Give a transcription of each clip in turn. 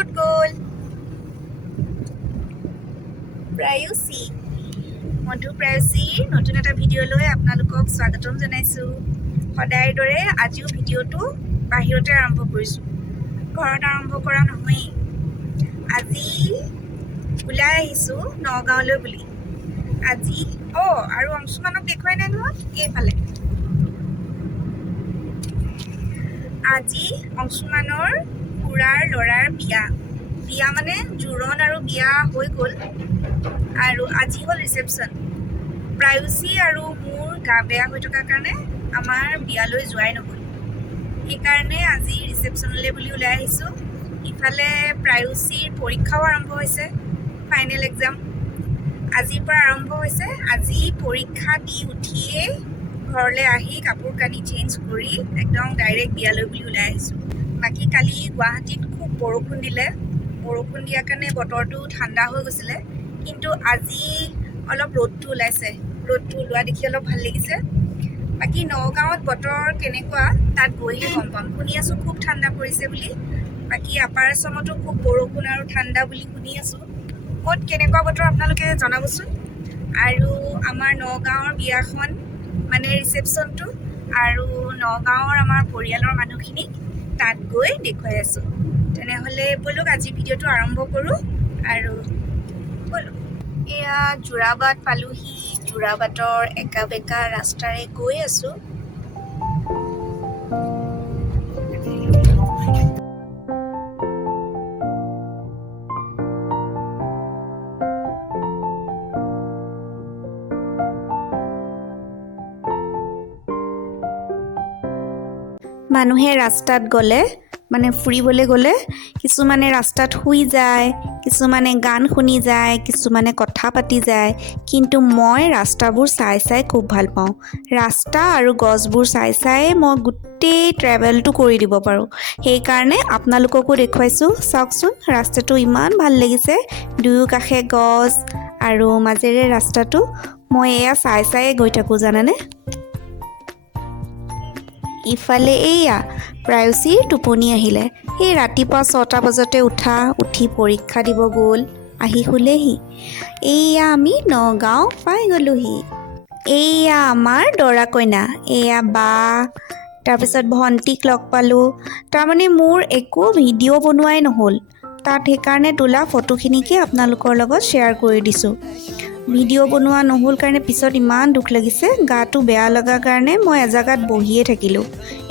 ক'ত গ'ল প্ৰায়ুষী মধু প্ৰায়ুষীৰ নতুন এটা ভিডিঅ'লৈ আপোনালোকক স্বাগতম জনাইছোঁ। সদায়ৰ দৰে আজিও ভিডিঅ'টো বাহিৰতে আৰম্ভ কৰিছোঁ, ঘৰত আৰম্ভ কৰা নহয়েই। আজি ওলাই আহিছোঁ নগাঁৱলৈ বুলি। আজি আৰু অংশুমানক দেখুৱাই নাই নহয়, এইফালে। আজি অংশুমানৰ খুৰাৰ ল'ৰাৰ বিয়া মানে জোৰণ আৰু বিয়া হৈ গ'ল, আৰু আজি হ'ল ৰিচেপশ্যন। প্ৰায়ুষী আৰু মোৰ গা বেয়া হৈ থকাৰ কাৰণে আমাৰ বিয়ালৈ যোৱাই নহ'ল, সেইকাৰণে আজি ৰিচেপশ্যনলৈ বুলি ওলাই আহিছোঁ। ইফালে প্ৰায়ুষীৰ পৰীক্ষাও আৰম্ভ হৈছে, ফাইনেল এক্সাম আজিৰ পৰা আৰম্ভ হৈছে। আজি পৰীক্ষা দি উঠিয়ে ঘৰলৈ আহি কাপোৰ কানি চেঞ্জ কৰি একদম ডাইৰেক্ট বিয়ালৈ বুলি ওলাই আহিছোঁ। বাকী কালি গুৱাহাটীত খুব বৰষুণ দিলে, বৰষুণ দিয়াৰ কাৰণে বতৰটো ঠাণ্ডা হৈ গৈছিলে, কিন্তু আজি অলপ ৰ'দটো ওলাইছে। ৰ'দটো ওলোৱা দেখি অলপ ভাল লাগিছে। বাকী নগাঁৱত বতৰ কেনেকুৱা তাত গৈহে গম পাম। শুনি আছোঁ খুব ঠাণ্ডা পৰিছে বুলি, বাকী আপাৰ আছামতো খুব বৰষুণ আৰু ঠাণ্ডা বুলি শুনি আছোঁ। ক'ত কেনেকুৱা বতৰ আপোনালোকে জনাবচোন। আৰু আমাৰ নগাঁৱৰ বিয়াখন মানে ৰিচেপশ্যনটো আৰু নগাঁৱৰ আমাৰ পৰিয়ালৰ মানুহখিনিক তাত গৈ দেখুৱাই আছোঁ। তেনেহ'লে ব'লক আজি ভিডিঅ'টো আৰম্ভ কৰোঁ। আৰু ব'লক, এয়া যোৰাবাট পালোহি। যোৰাবাটৰ একা বেকা ৰাস্তাৰে গৈ আছোঁ। মানুহে ৰাস্তাত গ'লে মানে ফুৰিবলৈ গ'লে কিছুমানে ৰাস্তাত শুই যায়, কিছুমানে গান শুনি যায়, কিছুমানে কথা পাতি যায়, কিন্তু মই ৰাস্তাবোৰ চাই খুব ভাল পাওঁ। ৰাস্তা আৰু গছবোৰ চাই মই গোটেই ট্ৰেভেলটো কৰি দিব পাৰোঁ। সেইকাৰণে আপোনালোককো দেখুৱাইছোঁ। চাওকচোন, ৰাস্তাটো ইমান ভাল লাগিছে, দুয়ো কাষে গছ আৰু মাজেৰে ৰাস্তাটো। মই এয়া চাই গৈ থাকোঁ জানেনে। ইফালে এইয়া প্ৰায়ুষীৰ টোপনি আহিলে। সেই ৰাতিপুৱা 6টা বজাতে উঠি পৰীক্ষা দিব গ'ল, আহি শুলেহি। এইয়া আমি নগাঁও পাই গ'লোহি। এইয়া আমাৰ দৰা কইনা, এয়া বা, তাৰপিছত ভণ্টিক লগ পালোঁ। তাৰমানে মোৰ একো ভিডিঅ' বনোৱাই নহ'ল তাত, সেইকাৰণে তোলা ফটোখিনিকে আপোনালোকৰ লগত শ্বেয়াৰ কৰি দিছোঁ। ভিডিঅ' বনোৱা নহ'ল কাৰণে পিছত ইমান দুখ লাগিছে। গাটো বেয়া লগাৰ কাৰণে মই এজেগাত বহিয়ে থাকিলোঁ,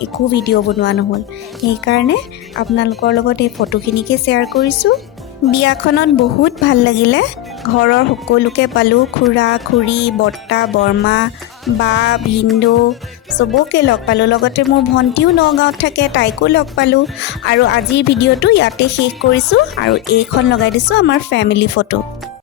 একো ভিডিঅ' বনোৱা নহ'ল। সেইকাৰণে আপোনালোকৰ লগত এই ফটোখিনিকে শ্বেয়াৰ কৰিছোঁ। বিয়াখনত বহুত ভাল লাগিলে। ঘৰৰ সকলোকে পালোঁ, খুৰা খুৰী, বৰ্তা বৰমা, বা ভিনদেউ চবকে লগ পালোঁ। লগতে মোৰ ভণ্টিও নগাঁৱত থাকে, তাইকো লগ পালোঁ। আৰু আজিৰ ভিডিঅ'টো ইয়াতে শেষ কৰিছোঁ, আৰু এইখন লগাই দিছোঁ আমাৰ ফেমিলি ফটো।